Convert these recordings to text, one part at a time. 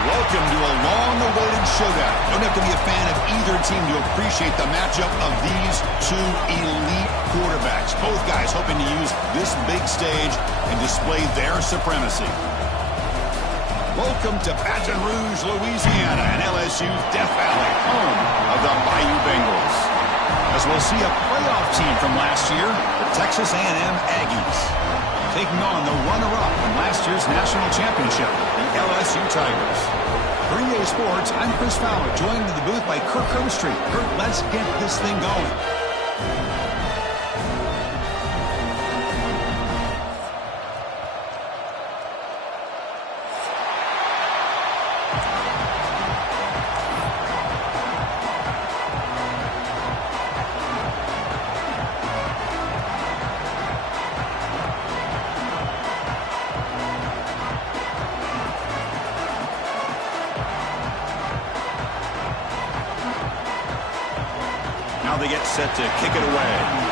Welcome to a long-awaited showdown. You don't have to be a fan of either team to appreciate the matchup of these two elite quarterbacks. Both guys hoping to use this big stage and display their supremacy. Welcome to Baton Rouge, Louisiana, and LSU's Death Valley, home of the Bayou Bengals. As we'll see a playoff team from last year, the Texas A&M Aggies, taking on the runner-up in last year's national championship, the LSU Tigers. For EA Sports, I'm Chris Fowler, joined in the booth by Kirk Herbstreit. Kirk, let's get this thing going. Now they get set to kick it away.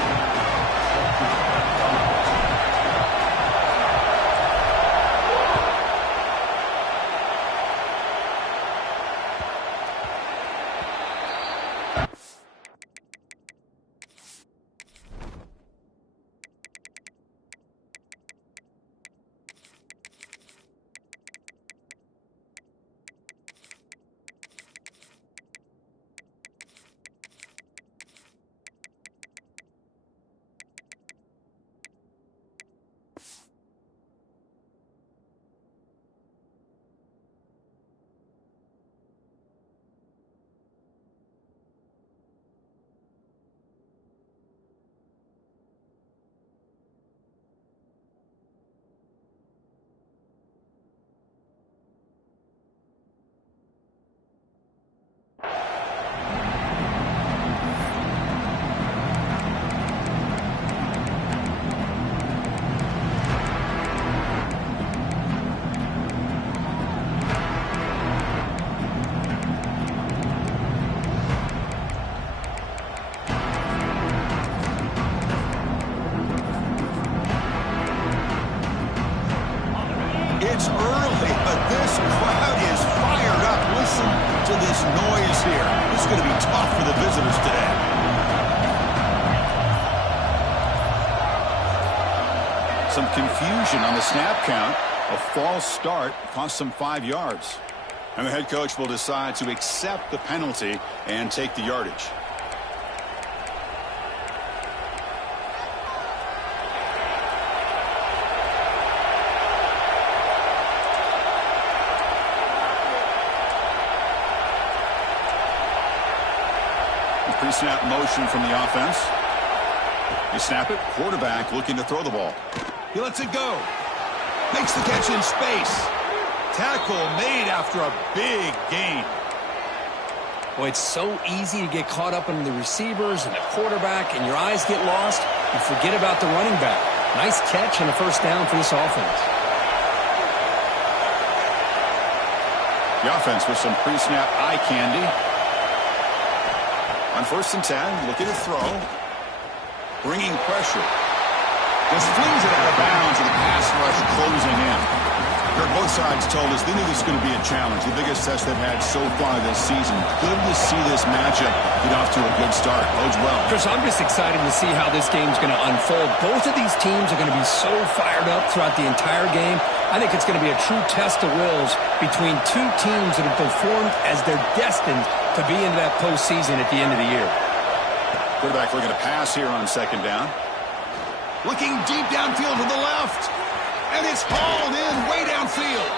It's early, but this crowd is fired up. Listen to this noise here. This is going to be tough for the visitors today. Some confusion on the snap count. A false start cost them 5 yards. And the head coach will decide to accept the penalty and take the yardage. Pre-snap motion from the offense. You snap it. Quarterback looking to throw the ball. He lets it go. Makes the catch in space. Tackle made after a big gain. Boy, it's so easy to get caught up in the receivers and the quarterback, and your eyes get lost. You forget about the running back. Nice catch and a first down for this offense. The offense with some pre-snap eye candy. On 1st and 10, looking to throw. Bringing pressure. Just flings it out of bounds, and the pass rush closing in. Both sides told us they knew this was going to be a challenge. The biggest test they've had so far this season. Good to see this matchup get off to a good start. Bodes well. Chris, I'm just excited to see how this game's going to unfold. Both of these teams are going to be so fired up throughout the entire game. I think it's going to be a true test of wills between two teams that have performed as they're destined to be into that postseason at the end of the year. Quarterback looking to pass here on 2nd down. Looking deep downfield to the left. And it's hauled in way downfield.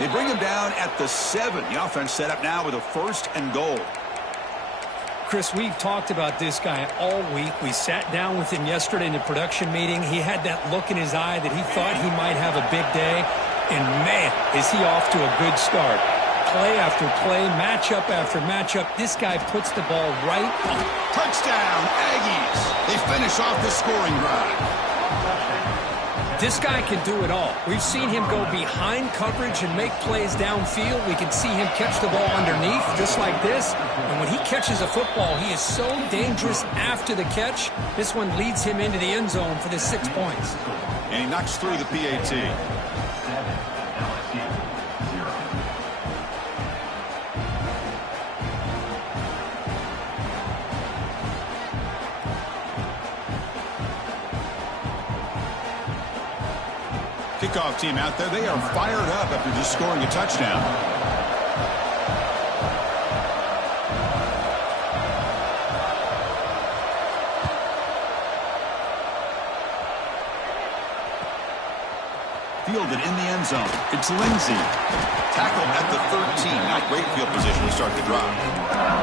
They bring him down at the 7. The offense set up now with a 1st and goal. Chris, we've talked about this guy all week. We sat down with him yesterday in the production meeting. He had that look in his eye that he thought he might have a big day. And, man, is he off to a good start. Play after play, matchup after matchup. This guy puts the ball right on. Touchdown, Aggies. They finish off the scoring drive. This guy can do it all. We've seen him go behind coverage and make plays downfield. We can see him catch the ball underneath just like this. And when he catches a football, he is so dangerous after the catch. This one leads him into the end zone for the 6 points. And he knocks through the PAT. Kickoff team out there. They are fired up after just scoring a touchdown. Fielded in the end zone. It's Lindsey. Tackled at the 13. Not great field position to start the drive.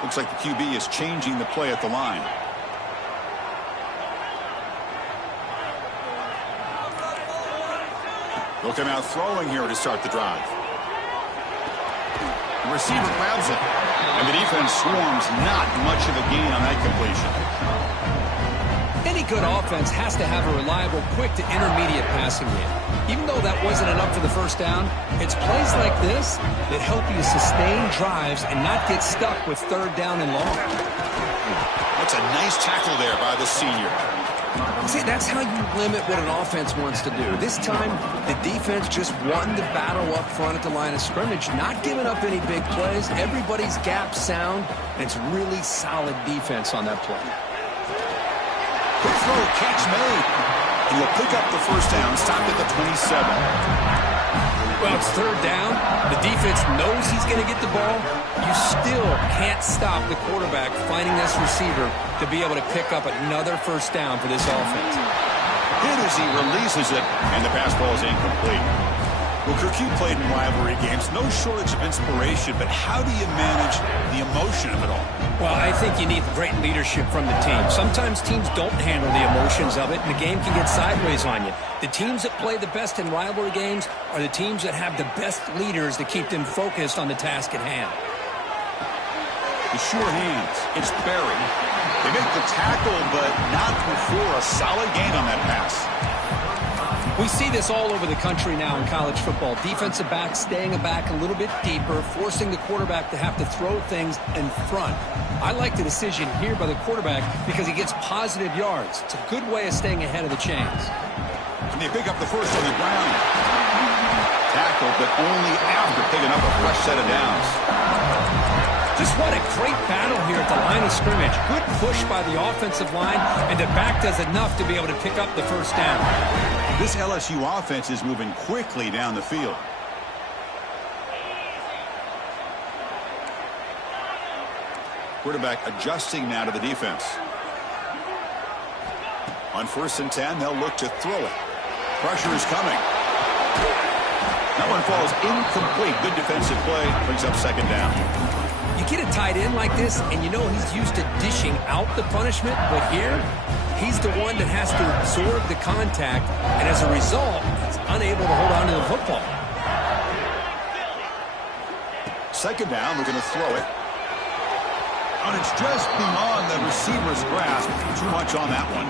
Looks like the QB is changing the play at the line. They'll come out throwing here to start the drive. The receiver grabs it. And the defense swarms. Not much of a gain on that completion. Any good offense has to have a reliable, quick to intermediate passing game. Even though that wasn't enough for the first down, it's plays like this that help you sustain drives and not get stuck with 3rd down and long. That's a nice tackle there by the senior. See, that's how you limit what an offense wants to do. This time, the defense just won the battle up front at the line of scrimmage, not giving up any big plays. Everybody's gap sound, and it's really solid defense on that play. Quick throw, catch made. He will pick up the first down, stopped at the 27. Well, it's 3rd down. The defense knows he's going to get the ball. You still can't stop the quarterback finding this receiver to be able to pick up another first down for this offense. Hit as he releases it, and the pass ball is incomplete. Well, Kirk, you played in rivalry games. No shortage of inspiration, but how do you manage the emotion of it all? Well, I think you need great leadership from the team. Sometimes teams don't handle the emotions of it, and the game can get sideways on you. The teams that play the best in rivalry games are the teams that have the best leaders that keep them focused on the task at hand. The sure hands. It's Barry. They make the tackle, but not before a solid gain on that pass. We see this all over the country now in college football. Defensive backs staying back a little bit deeper, forcing the quarterback to have to throw things in front. I like the decision here by the quarterback because he gets positive yards. It's a good way of staying ahead of the chains. And they pick up the first on the ground. Tackled, but only after picking up a fresh set of downs. Just what a great battle here at the line of scrimmage. Good push by the offensive line, and the back does enough to be able to pick up the first down. This LSU offense is moving quickly down the field. Quarterback adjusting now to the defense. On 1st and 10, they'll look to throw it. Pressure is coming. That one falls incomplete. Good defensive play. Brings up 2nd down. You get a tight end like this, and you know he's used to dishing out the punishment, but here, he's the one that has to absorb the contact, and as a result, he's unable to hold on to the football. Second down, they're going to throw it. And it's just beyond the receiver's grasp. Too much on that one.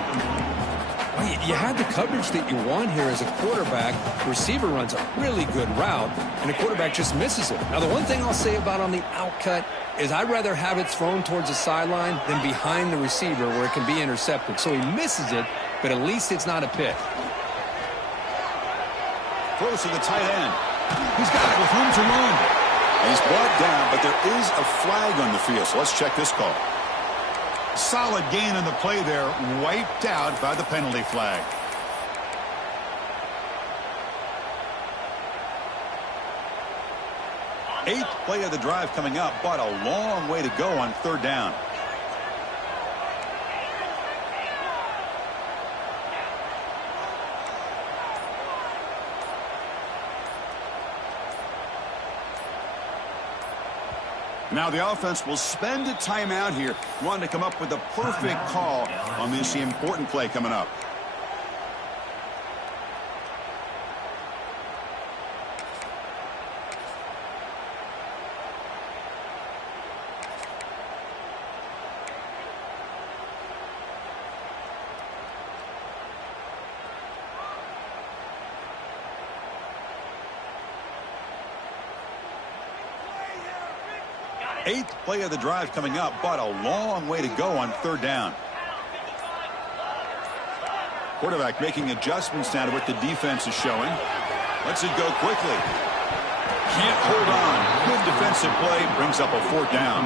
Well, you had the coverage that you want here as a quarterback. The receiver runs a really good route, and the quarterback just misses it. Now, the one thing I'll say about on the outcut is I'd rather have it thrown towards the sideline than behind the receiver where it can be intercepted. So he misses it, but at least it's not a pick. Throws to the tight end. He's got it with room to run. He's brought down, but there is a flag on the field, so let's check this call. Solid gain on the play there, wiped out by the penalty flag. Eighth play of the drive coming up, but a long way to go on third down. Now the offense will spend a timeout here, wanting to come up with the perfect call on this important play coming up. Eighth play of the drive coming up, but a long way to go on third down. Quarterback making adjustments now to what the defense is showing. Lets it go quickly. Can't hold on. Good defensive play, brings up a fourth down.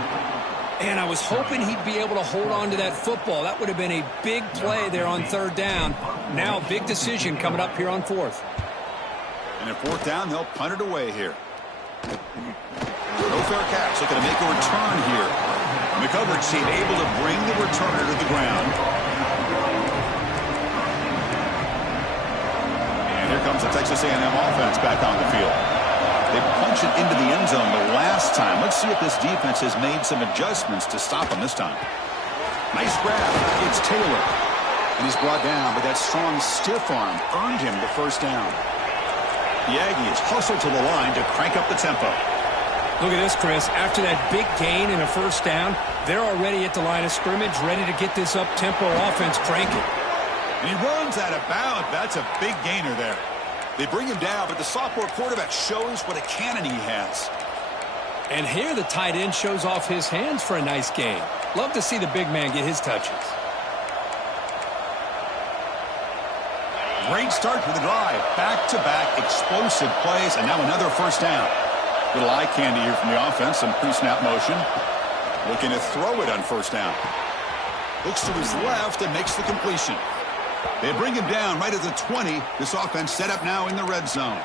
And I was hoping he'd be able to hold on to that football. That would have been a big play there on third down. Now a big decision coming up here on fourth. And at fourth down, they'll punt it away here. No fair catch. Looking to make a return here. And the coverage team able to bring the returner to the ground. And here comes the Texas A&M offense back on the field. They punch it into the end zone the last time. Let's see if this defense has made some adjustments to stop them this time. Nice grab. It's Taylor. And he's brought down, but that strong stiff arm earned him the first down. The Aggies hustle to the line to crank up the tempo. Look at this, Chris. After that big gain and a first down, they're already at the line of scrimmage, ready to get this up-tempo offense cranking. And he runs out of bounds. That's a big gainer there. They bring him down, but the sophomore quarterback shows what a cannon he has. And here the tight end shows off his hands for a nice gain. Love to see the big man get his touches. Great start for the drive. Back-to-back explosive plays, and now another first down. Little eye candy here from the offense, some pre-snap motion. Looking to throw it on first down. Looks to his left and makes the completion. They bring him down right at the 20. This offense set up now in the red zone.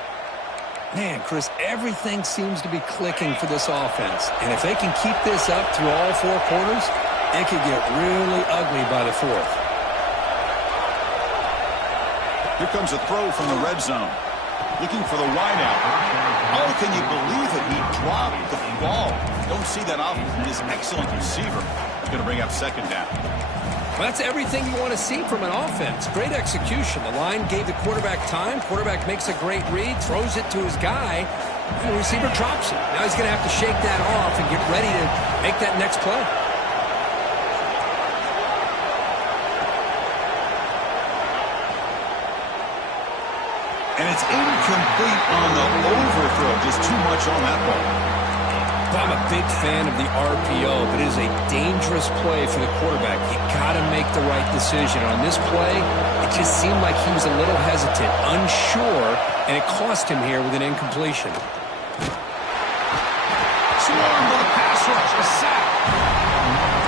Man, Chris, everything seems to be clicking for this offense. And if they can keep this up through all four quarters, it could get really ugly by the fourth. Here comes a throw from the red zone. Looking for the wideout. Oh, can you believe it? He dropped the ball. Don't see that often from this excellent receiver. He's going to bring up second down. Well, that's everything you want to see from an offense. Great execution. The line gave the quarterback time. Quarterback makes a great read, throws it to his guy, and the receiver drops it. Now he's going to have to shake that off and get ready to make that next play. And it's incomplete on the overthrow. Just too much on that ball. I'm a big fan of the RPO, but it is a dangerous play for the quarterback. You got to make the right decision. On this play, it just seemed like he was a little hesitant, unsure, and it cost him here with an incompletion. Swarm with a pass rush, a sack.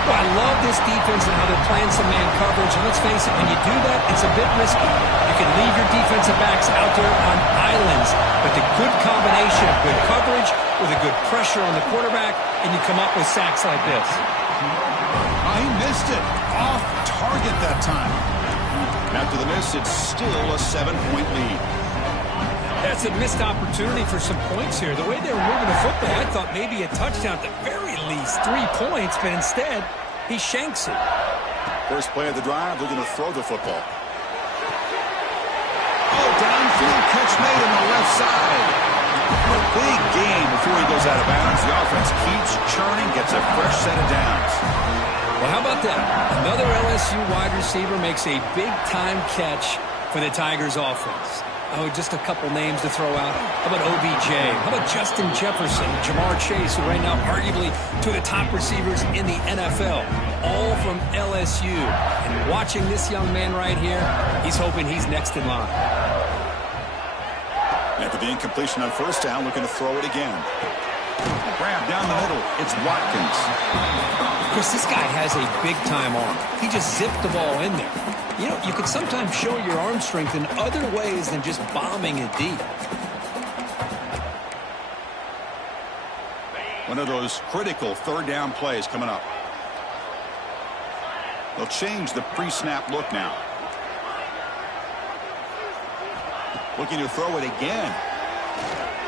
Well, I love this defense and how they're playing some man coverage. And let's face it, when you do that, it's a bit risky. You can leave your defensive backs out there on islands, but the good combination of good coverage with a good pressure on the quarterback, and you come up with sacks like this. Oh, he missed it. Off target that time. After the miss, it's still a 7-point lead. That's a missed opportunity for some points here. The way they were moving the football, I thought maybe a touchdown at the very least 3 points, but instead he shanks it. First play of the drive, looking to throw the football. Oh, downfield catch made on the left side. A big gain before he goes out of bounds. The offense keeps churning, gets a fresh set of downs. Well, how about that? Another LSU wide receiver makes a big-time catch for the Tigers offense. Oh, just a couple names to throw out. How about OBJ? How about Justin Jefferson, Jamar Chase, who right now arguably two of the top receivers in the NFL, all from LSU. And watching this young man right here, he's hoping he's next in line. After the incompletion on first down, looking to throw it again. Grab down the middle. It's Watkins. Of course, this guy has a big-time arm. He just zipped the ball in there. You know, you can sometimes show your arm strength in other ways than just bombing it deep. One of those critical third down plays coming up. They'll change the pre-snap look now. Looking to throw it again.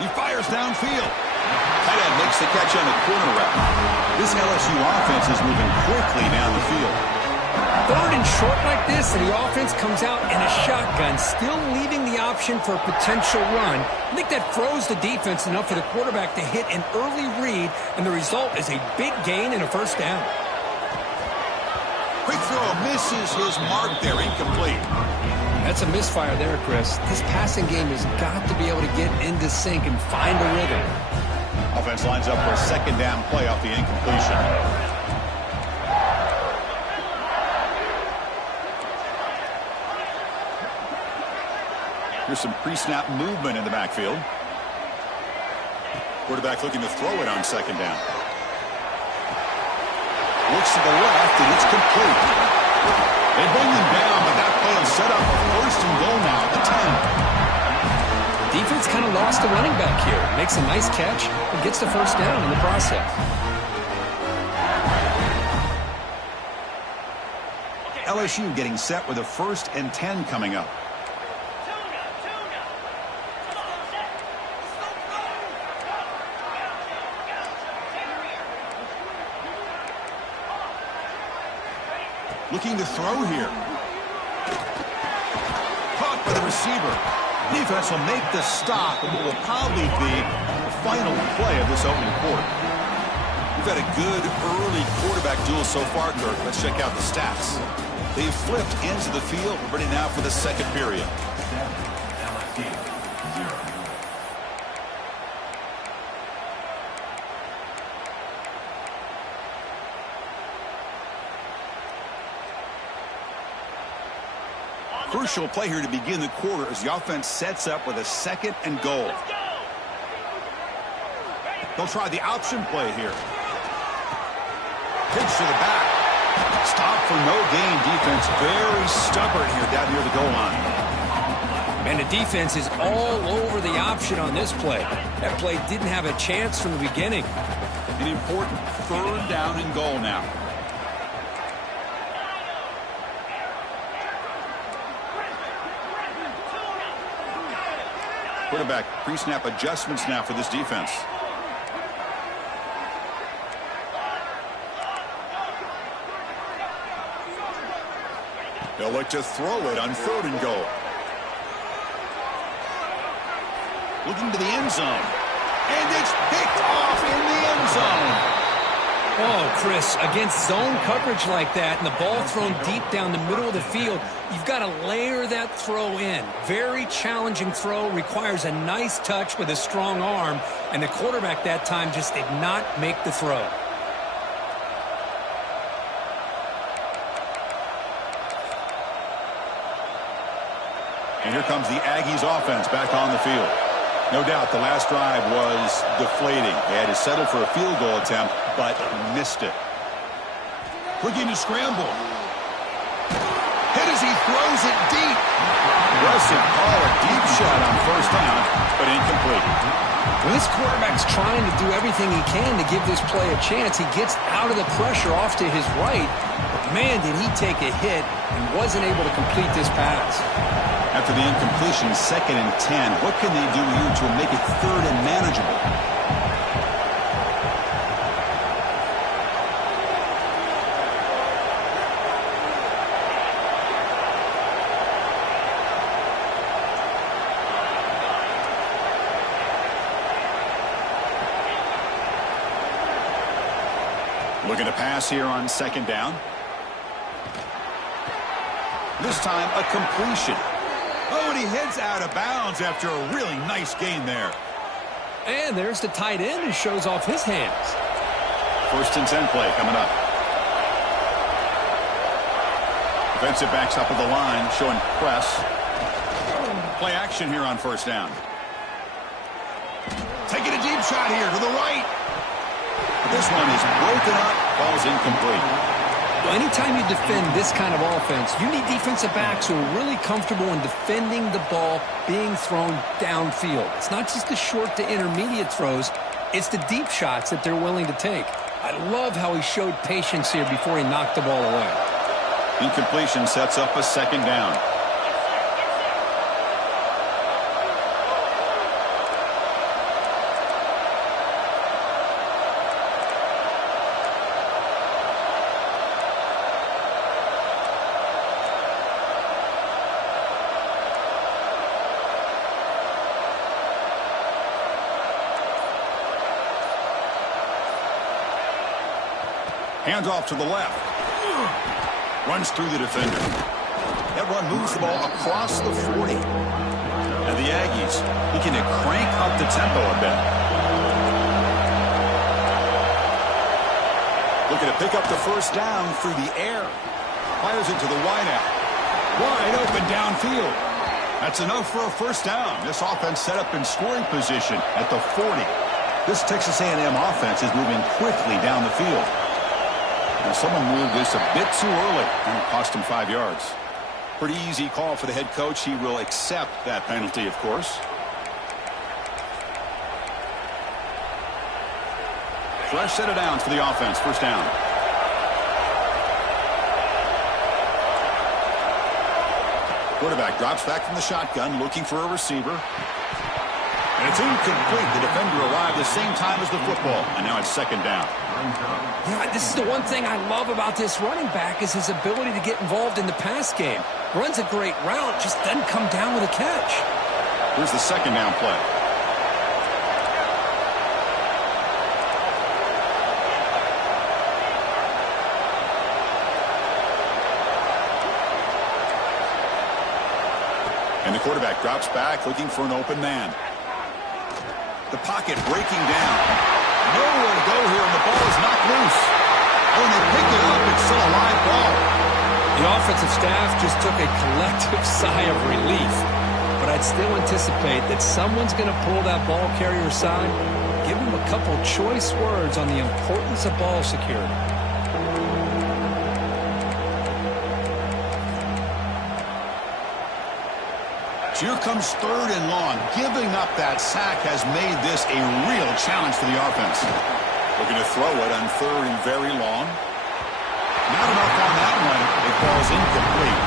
He fires downfield. Tight end makes the catch on the corner route. This LSU offense is moving quickly down the field. Third and short like this, and the offense comes out in a shotgun, still leaving the option for a potential run. I think that throws the defense enough for the quarterback to hit an early read, and the result is a big gain and a first down. Quick throw misses his mark there, incomplete. That's a misfire there, Chris. This passing game has got to be able to get into sync and find a rhythm. Offense lines up for a second down play off the incompletion. Here's some pre-snap movement in the backfield. Quarterback looking to throw it on second down. Looks to the left, and it's complete. They bring him down, but that play will set up a first and goal now at the 10. Defense kind of lost the running back here. Makes a nice catch and gets the first down in the process. LSU getting set with a 1st and 10 coming up. Looking to throw here. Caught by the receiver. Defense will make the stop, and what will probably be the final play of this opening quarter. We've had a good early quarterback duel so far, Kirk. Let's check out the stats. They've flipped ends of the field, ready now for the second period. Crucial play here to begin the quarter as the offense sets up with a 2nd and goal. They'll try the option play here. Pitch to the back. Stop for no gain. Defense very stubborn here down near the goal line. And the defense is all over the option on this play. That play didn't have a chance from the beginning. An important 3rd down and goal now. Quarterback pre-snap adjustments now for this defense. They'll look to throw it on 3rd and goal. Looking to the end zone. And it's picked off in the end zone. Oh, Chris, against zone coverage like that and the ball thrown deep down the middle of the field, you've got to layer that throw in. Very challenging throw, requires a nice touch with a strong arm, and the quarterback that time just did not make the throw. And here comes the Aggies offense back on the field. No doubt the last drive was deflating. They had to settle for a field goal attempt, but missed it. Looking to scramble. Hit as he throws it deep. Aggressive call, a deep shot on first down, but incomplete. When this quarterback's trying to do everything he can to give this play a chance, he gets out of the pressure off to his right. But man, did he take a hit and wasn't able to complete this pass. After the incompletion, 2nd and 10. What can they do here to make it 3rd and manageable? Looking to pass here on second down. This time a completion. Oh, and he heads out of bounds after a really nice gain there. And there's the tight end who shows off his hands. 1st and 10 play coming up. Defensive backs up at the line, showing press. Play action here on 1st down. Taking a deep shot here to the right. This one is broken up, falls incomplete. Well, anytime you defend this kind of offense, you need defensive backs who are really comfortable in defending the ball being thrown downfield. It's not just the short to intermediate throws, it's the deep shots that they're willing to take. I love how he showed patience here before he knocked the ball away. Incompletion sets up a 2nd down. Hands off to the left. Runs through the defender. That run moves the ball across the 40. And the Aggies looking to crank up the tempo a bit. Looking to pick up the 1st down through the air. Fires it to the wideout. Wide open downfield. That's enough for a 1st down. This offense set up in scoring position at the 40. This Texas A&M offense is moving quickly down the field. Now someone moved this a bit too early, and it cost him 5 yards. Pretty easy call for the head coach. He will accept that penalty, of course. Fresh set of downs for the offense. 1st down. Quarterback drops back from the shotgun, looking for a receiver. And it's incomplete. The defender arrived the same time as the football, and now it's 2nd down. Yeah, this is the one thing I love about this running back is his ability to get involved in the pass game. Runs a great route, just doesn't come down with a catch. Here's the 2nd down play. And the quarterback drops back, looking for an open man. The pocket breaking down. Nowhere to go here, and the ball is knocked loose. Oh, and they pick it up. It's still a live ball. The offensive staff just took a collective sigh of relief. But I'd still anticipate that someone's going to pull that ball carrier aside, give him a couple choice words on the importance of ball security. Here comes 3rd and long. Giving up that sack has made this a real challenge for the offense. Looking to throw it on 3rd and very long. Not enough on that one. It falls incomplete.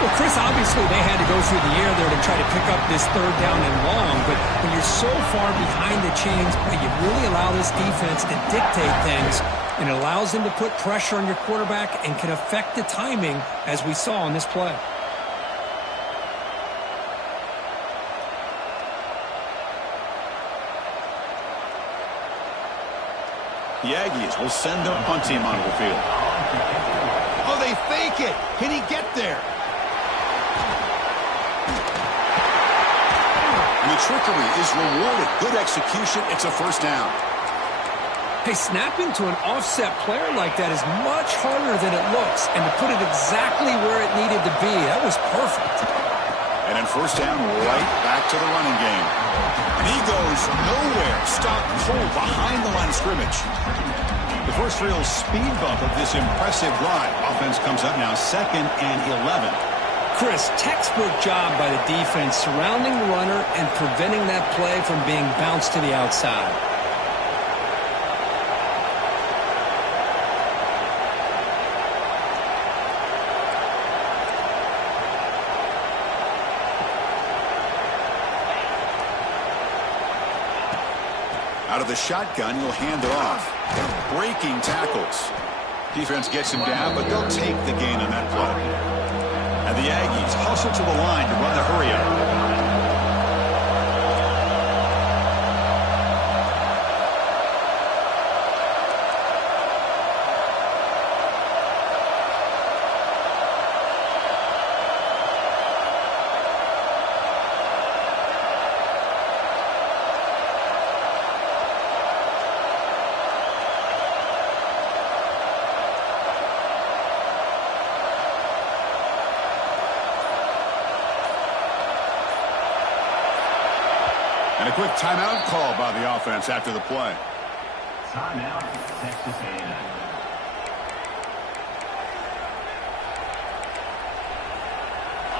Well, Chris, obviously they had to go through the air there to try to pick up this 3rd down and long, but when you're so far behind the chains, you really allow this defense to dictate things, and it allows them to put pressure on your quarterback and can affect the timing, as we saw on this play. The Aggies will send their punt team onto the field. Oh, they fake it. Can he get there? And the trickery is rewarded. Good execution. It's a 1st down. Hey, snapping to an offset player like that is much harder than it looks. And to put it exactly where it needed to be, that was perfect. And then 1st down, right back to the running game. And he goes nowhere. Stopped cold behind the line of scrimmage. The first real speed bump of this impressive drive. Offense comes up now 2nd and 11. Chris, textbook job by the defense surrounding the runner and preventing that play from being bounced to the outside. Out of the shotgun, he'll hand it off. Breaking tackles. Defense gets him down, but they'll take the gain on that play. And the Aggies hustle to the line to run the hurry-up. And a quick timeout call by the offense after the play. Timeout, Texas A&M.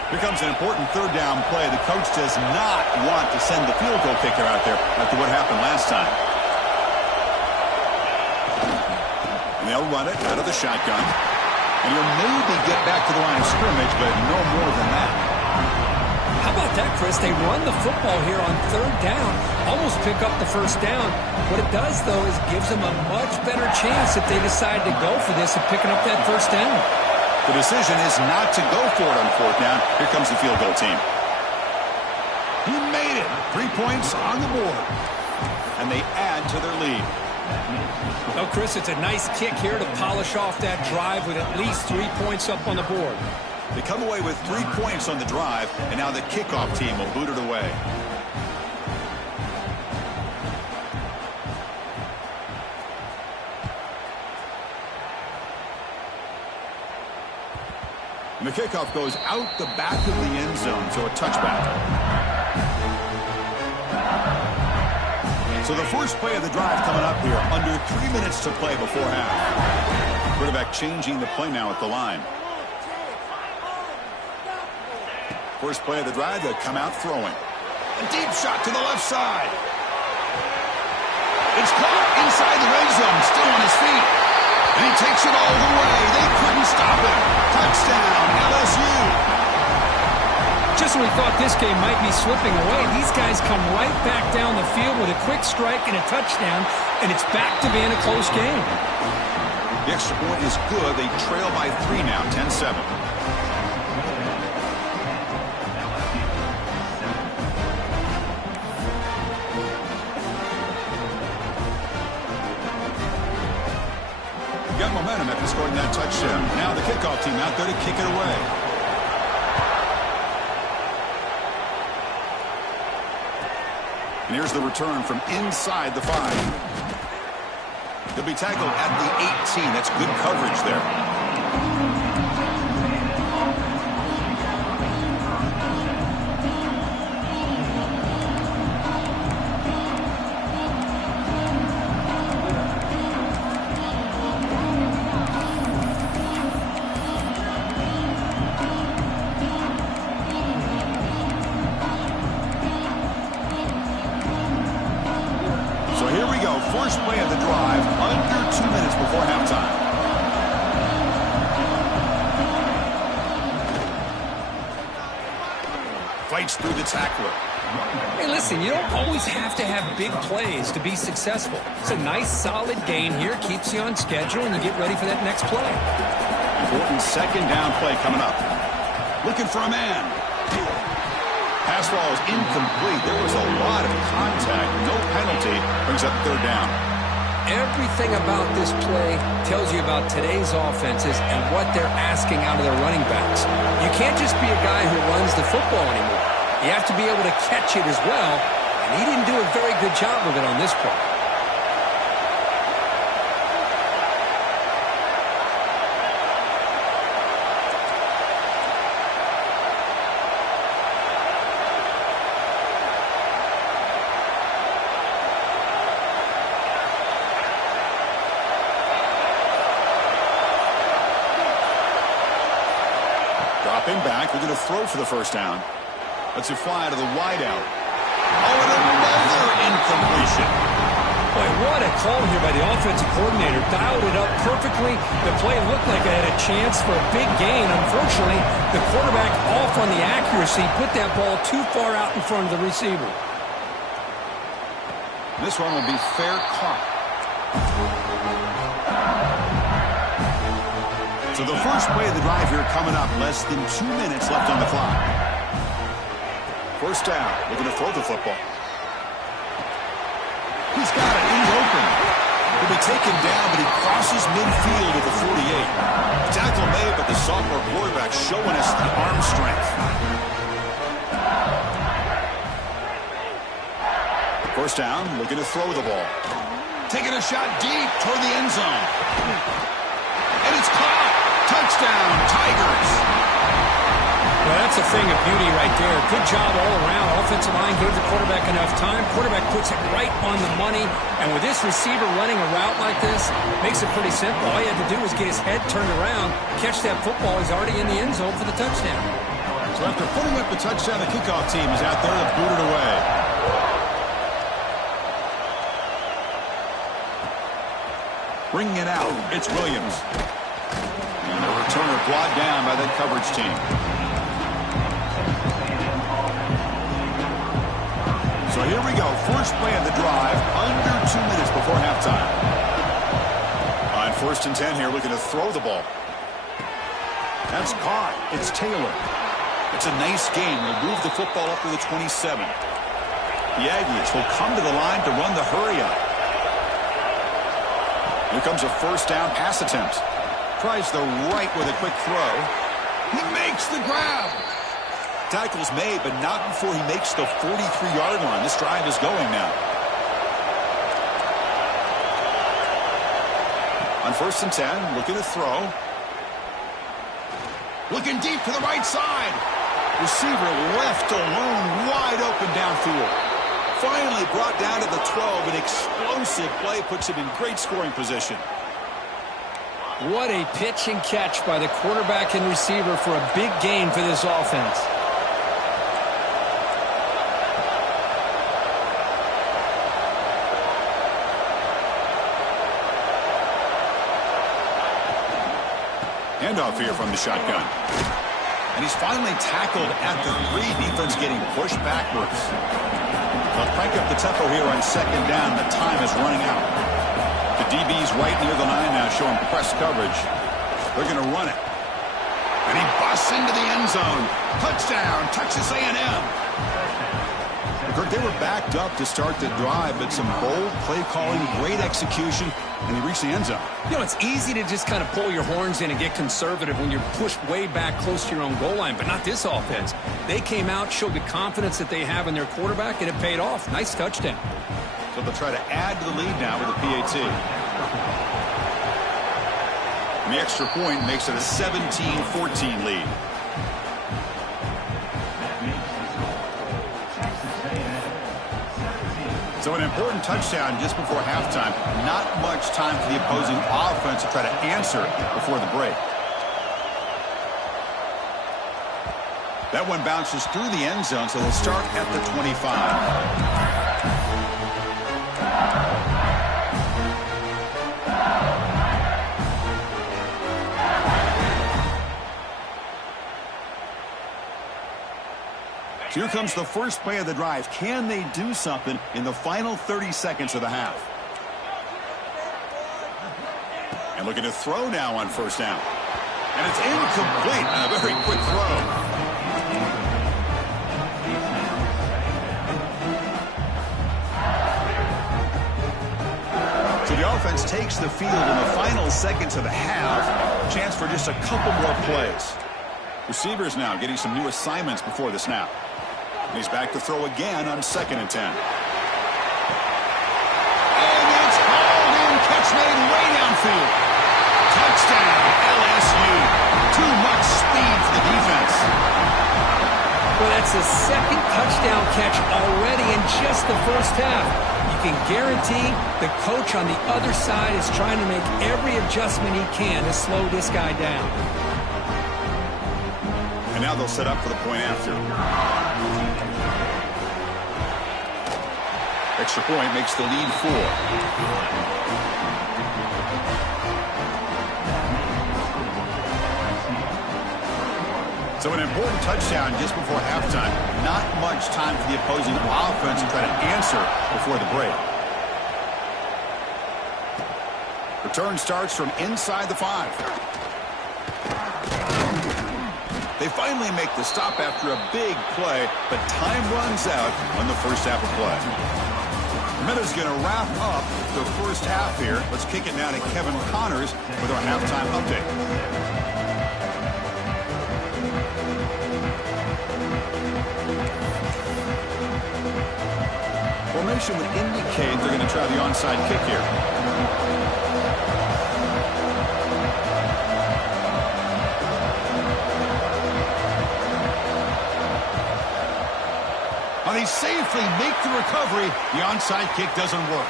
Here comes an important third down play. The coach does not want to send the field goal kicker out there after what happened last time. And they'll run it out of the shotgun. And he'll maybe get back to the line of scrimmage, but no more than that. How about that, Chris? They run the football here on third down, almost pick up the first down. What it does, though, is gives them a much better chance if they decide to go for this of picking up that first down. The decision is not to go for it on fourth down. Here comes the field goal team. He made it. 3 points on the board. And they add to their lead. Oh, Chris, it's a nice kick here to polish off that drive with at least 3 points up on the board. They come away with 3 points on the drive, and now the kickoff team will boot it away. And the kickoff goes out the back of the end zone, so a touchback. So the first play of the drive coming up here, under 3 minutes to play before half. Quarterback changing the play now at the line. First play of the drive, they'll come out throwing. A deep shot to the left side. It's caught inside the red zone, still on his feet. And he takes it all the way. They couldn't stop him. Touchdown, LSU. Just when we thought this game might be slipping away, these guys come right back down the field with a quick strike and a touchdown, and it's back to being a close game. The extra point is good. They trail by 3 now, 10-7. Got momentum after scoring that touchdown. Now the kickoff team out there to kick it away. And here's the return from inside the 5. He'll be tackled at the 18. That's good coverage there. First play of the drive, under 2 minutes before halftime. Fights through the tackler. Hey, listen, you don't always have to have big plays to be successful. It's a nice, solid gain here, keeps you on schedule, and you get ready for that next play. Important second down play coming up. Looking for a man. Pass ball is incomplete. There was a lot of contact. No penalty. Brings up third down. Everything about this play tells you about today's offenses and what they're asking out of their running backs. You can't just be a guy who runs the football anymore. You have to be able to catch it as well, and he didn't do a very good job of it on this play. Dropping back, they're going to throw for the first down. Let's it fly to the wideout. Oh, and another incompletion. Boy, what a call here by the offensive coordinator. Dialed it up perfectly. The play looked like it had a chance for a big gain. Unfortunately, the quarterback off on the accuracy, put that ball too far out in front of the receiver. This one will be fair caught. So the first play of the drive here coming up. Less than 2 minutes left on the clock. First down. Looking to throw the football. He's got it. He's open. He'll be taken down, but he crosses midfield at the 48. Tackle made, but the sophomore quarterback showing us the arm strength. First down. Looking to throw the ball. Taking a shot deep toward the end zone. And it's caught. Touchdown, Tigers. Well, that's a thing of beauty right there. Good job all around. Offensive line gave the quarterback enough time. Quarterback puts it right on the money. And with this receiver running a route like this, makes it pretty simple. All you had to do was get his head turned around, catch that football. He's already in the end zone for the touchdown. So after putting up the touchdown, the kickoff team is out there to boot it away. Bringing it out, it's Williams. And the returner brought down by that coverage team. So here we go, first play of the drive, under 2 minutes before halftime. On 1st and 10 here, looking to throw the ball. That's caught. It's Taylor. It's a nice game. We'll move the football up to the 27. The Aggies will come to the line to run the hurry-up. Here comes a first down pass attempt. Tries the right with a quick throw. He makes the grab. Tackle's made, but not before he makes the 43-yard line. This drive is going now. On 1st and 10, looking to throw. Looking deep to the right side. Receiver left alone, wide open downfield. Finally brought down to the 12. An explosive play puts him in great scoring position. What a pitch and catch by the quarterback and receiver for a big gain for this offense. Handoff here from the shotgun. And he's finally tackled at the 3. Defense getting pushed backwards. They'll crank up the tempo here on 2nd down. The time is running out. The DB's right near the line now, showing press coverage. They're going to run it. And he busts into the end zone. Touchdown, Texas A&M. Kirk, they were backed up to start the drive, but some bold play calling, great execution, and he reached the end zone. You know, it's easy to just kind of pull your horns in and get conservative when you're pushed way back close to your own goal line, but not this offense. They came out, showed the confidence that they have in their quarterback, and it paid off. Nice touchdown. So they'll try to add to the lead now with a PAT. And the extra point makes it a 17-14 lead. So an important touchdown just before halftime. Not much time for the opposing offense to try to answer before the break. That one bounces through the end zone, so they'll start at the 25. Here comes the first play of the drive. Can they do something in the final 30 seconds of the half? And looking to throw now on 1st down. And it's incomplete on a very quick throw. So the offense takes the field in the final seconds of the half. Chance for just a couple more plays. Receivers now getting some new assignments before the snap. He's back to throw again on 2nd and 10. And it's hauled in. Catch made way downfield. Touchdown, LSU. Too much speed for the defense. Well, that's the 2nd touchdown catch already in just the first half. You can guarantee the coach on the other side is trying to make every adjustment he can to slow this guy down. And now they'll set up for the point after. Extra point makes the lead 4. So an important touchdown just before halftime. Not much time for the opposing offense to try to answer before the break. Return starts from inside the 5. They finally make the stop after a big play, but time runs out on the first half of play. Minutes going to wrap up the first half here. Let's kick it now to Kevin Connors with our halftime update. Formation would indicate they're going to try the onside kick here. they safely make the recovery. The onside kick doesn't work.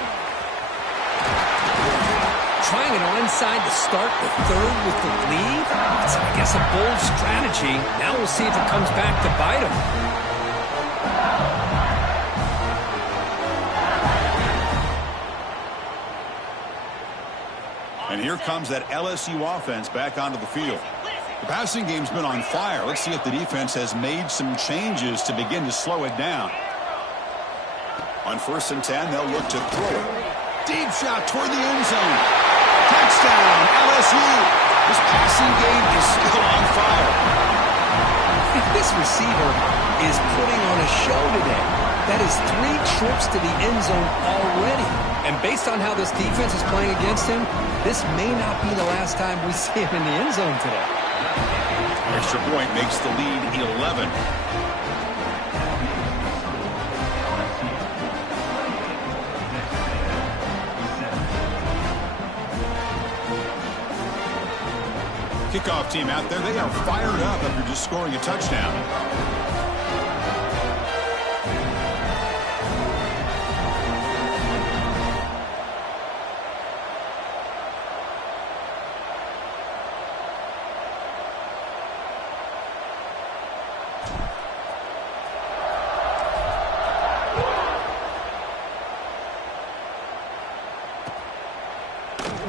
Trying an onside to start the third with the lead? It's, I guess, a bold strategy. Now we'll see if it comes back to bite him. And here comes that LSU offense back onto the field. The passing game's been on fire. Let's see if the defense has made some changes to begin to slow it down. On 1st and 10, they'll look to throw it. Deep shot toward the end zone. Touchdown, LSU. This passing game is still on fire. This receiver is putting on a show today. That is 3 trips to the end zone already. And based on how this defense is playing against him, this may not be the last time we see him in the end zone today. Extra point makes the lead 11. Kickoff team out there, they are fired up after just scoring a touchdown.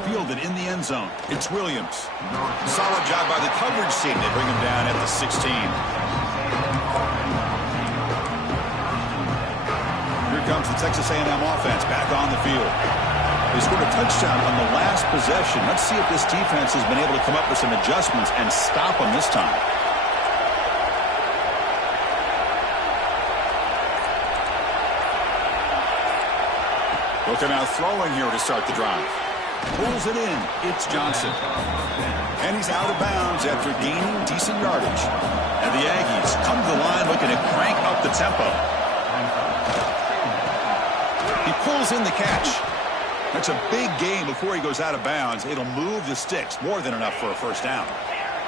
Fielded in the end zone. It's Williams. Solid job by the coverage team. They bring him down at the 16. Here comes the Texas A&M offense back on the field. They scored a touchdown on the last possession. Let's see if this defense has been able to come up with some adjustments and stop them this time. Looking out throwing here to start the drive. Pulls it in. It's Johnson. And he's out of bounds after gaining decent yardage. And the Aggies come to the line looking to crank up the tempo. He pulls in the catch. That's a big gain before he goes out of bounds. It'll move the sticks. More than enough for a first down.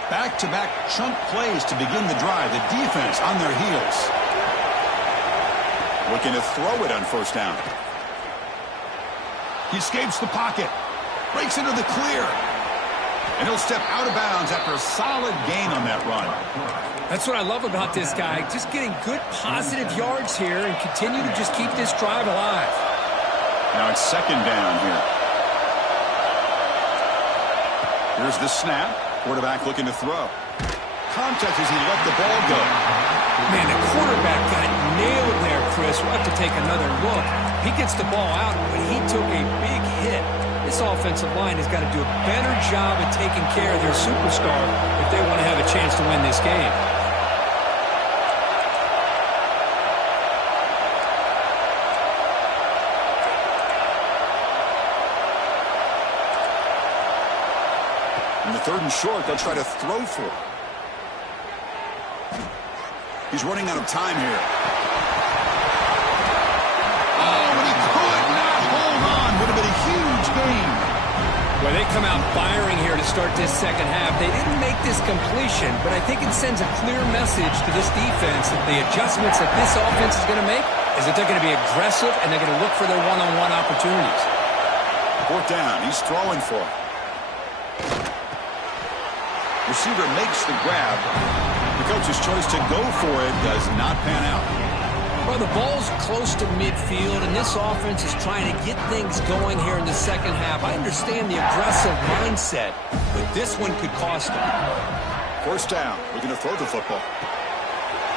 Back-to-back chunk plays to begin the drive. The defense on their heels. Looking to throw it on 1st down. He escapes the pocket. Breaks into the clear. And he'll step out of bounds after a solid gain on that run. That's what I love about this guy. Just getting good positive yards here and continue to just keep this drive alive. Now it's 2nd down here. Here's the snap. Quarterback looking to throw. Contact as he let the ball go. Man, the quarterback got nailed there, Chris. We'll have to take another look. He gets the ball out, but he took a big hit. This offensive line has got to do a better job at taking care of their superstar if they want to have a chance to win this game. In the 3rd and short, they'll try to throw for it. He's running out of time here. Oh, and he could not hold on. Would have been a huge gain. Well, they come out firing here to start this 2nd half. They didn't make this completion, but I think it sends a clear message to this defense that the adjustments that this offense is going to make is that they're going to be aggressive and they're going to look for their one-on-one opportunities. 4th down. He's throwing for it. Receiver makes the grab. The coach's choice to go for it does not pan out. Well, the ball's close to midfield, and this offense is trying to get things going here in the 2nd half. I understand the aggressive mindset, but this one could cost them. 1st down. We're going to throw the football.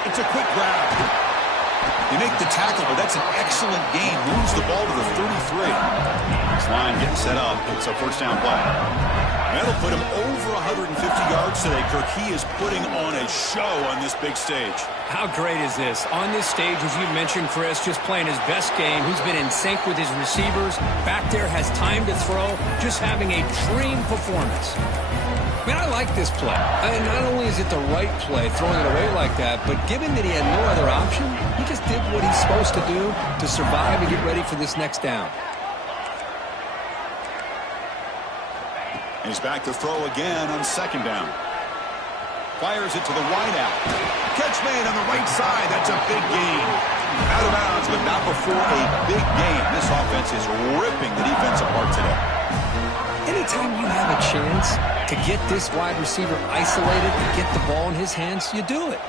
It's a quick grab. They make the tackle, but that's an excellent gain. Moves the ball to the 33. This line getting set up. It's a 1st down play. That'll put him over 150 yards today. Kirk, he is putting on a show on this big stage. How great is this? On this stage, as you mentioned, Chris, just playing his best game. He's been in sync with his receivers. Back there, has time to throw. Just having a dream performance. Man, I like this play. And not only is it the right play, throwing it away like that, but given that he had no other option, he just did what he's supposed to do to survive and get ready for this next down. He's back to throw again on 2nd down. Fires it to the wideout. Catch made on the right side. That's a big gain. Out of bounds, but not before a big gain. This offense is ripping the defense apart today. Anytime you have a chance to get this wide receiver isolated, to get the ball in his hands, you do it.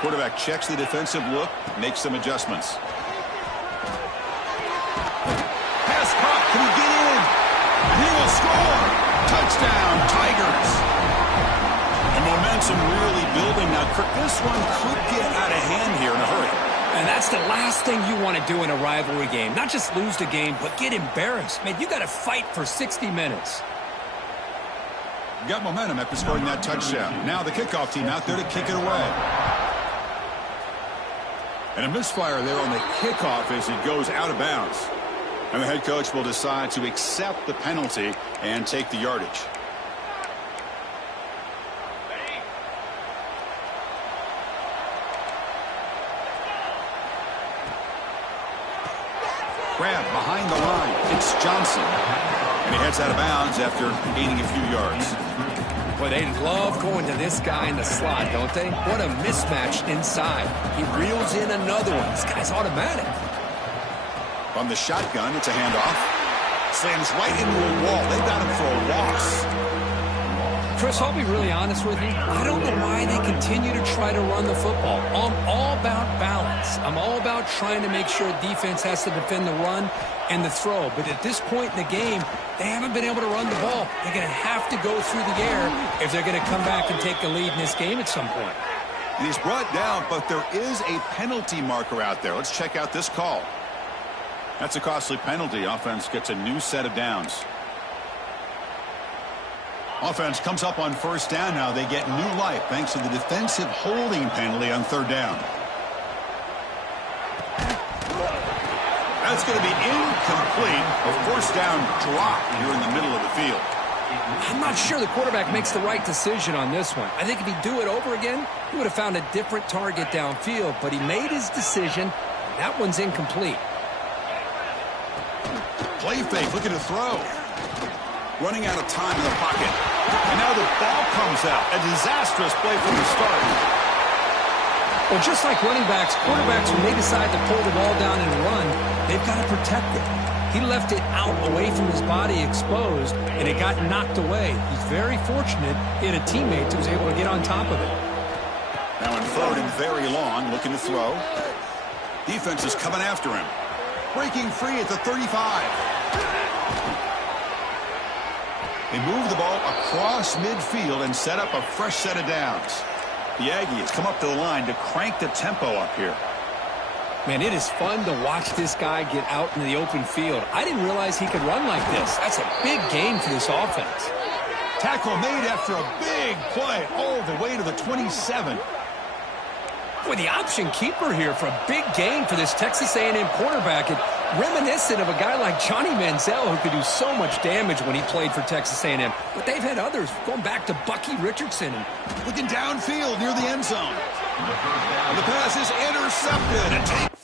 Quarterback checks the defensive look, makes some adjustments. Pass caught. Can he get in? And he will score. Touchdown, Tigers. And momentum really building now. Kirk, this one could get out of hand here in a hurry. And that's the last thing you want to do in a rivalry game. Not just lose the game, but get embarrassed. Man, you got to fight for 60 minutes. Got momentum after scoring that touchdown. Now the kickoff team out there to kick it away. And a misfire there on the kickoff as it goes out of bounds. And the head coach will decide to accept the penalty and take the yardage. Grab behind the line. It's Johnson. And he heads out of bounds after gaining a few yards. Boy, they love going to this guy in the slot, don't they? What a mismatch inside. He reels in another one. This guy's automatic. From the shotgun, it's a handoff. Slams right into a wall. They got him for a loss. Chris, I'll be really honest with you. I don't know why they continue to try to run the football. I'm all about balance. I'm all about trying to make sure defense has to defend the run and the throw. But at this point in the game, they haven't been able to run the ball. They're going to have to go through the air if they're going to come back and take the lead in this game at some point. And he's brought down, but there is a penalty marker out there. Let's check out this call. That's a costly penalty. Offense gets a new set of downs. Offense comes up on first down now. They get new life thanks to the defensive holding penalty on third down. That's going to be incomplete. A first down drop here in the middle of the field. I'm not sure the quarterback makes the right decision on this one. I think if he'd do it over again, he would have found a different target downfield. But he made his decision. That one's incomplete. Play fake, looking to throw. Running out of time in the pocket. And now the ball comes out. A disastrous play from the start. Well, just like running backs, quarterbacks, when they decide to pull the ball down and run, they've got to protect it. He left it out away from his body exposed, and it got knocked away. He's very fortunate he had a teammate who was able to get on top of it. Now in third and very long, looking to throw. Defense is coming after him. Breaking free at the 35. They move the ball across midfield and set up a fresh set of downs. The Aggies come up to the line to crank the tempo up here. Man, it is fun to watch this guy get out into the open field. I didn't realize he could run like this. That's a big game for this offense. Tackle made after a big play all the way to the 27. Boy, the option keeper here for a big game for this Texas A&M quarterback. And reminiscent of a guy like Johnny Manziel who could do so much damage when he played for Texas A&M. But they've had others going back to Bucky Richardson. Looking downfield near the end zone. And the pass is intercepted. And take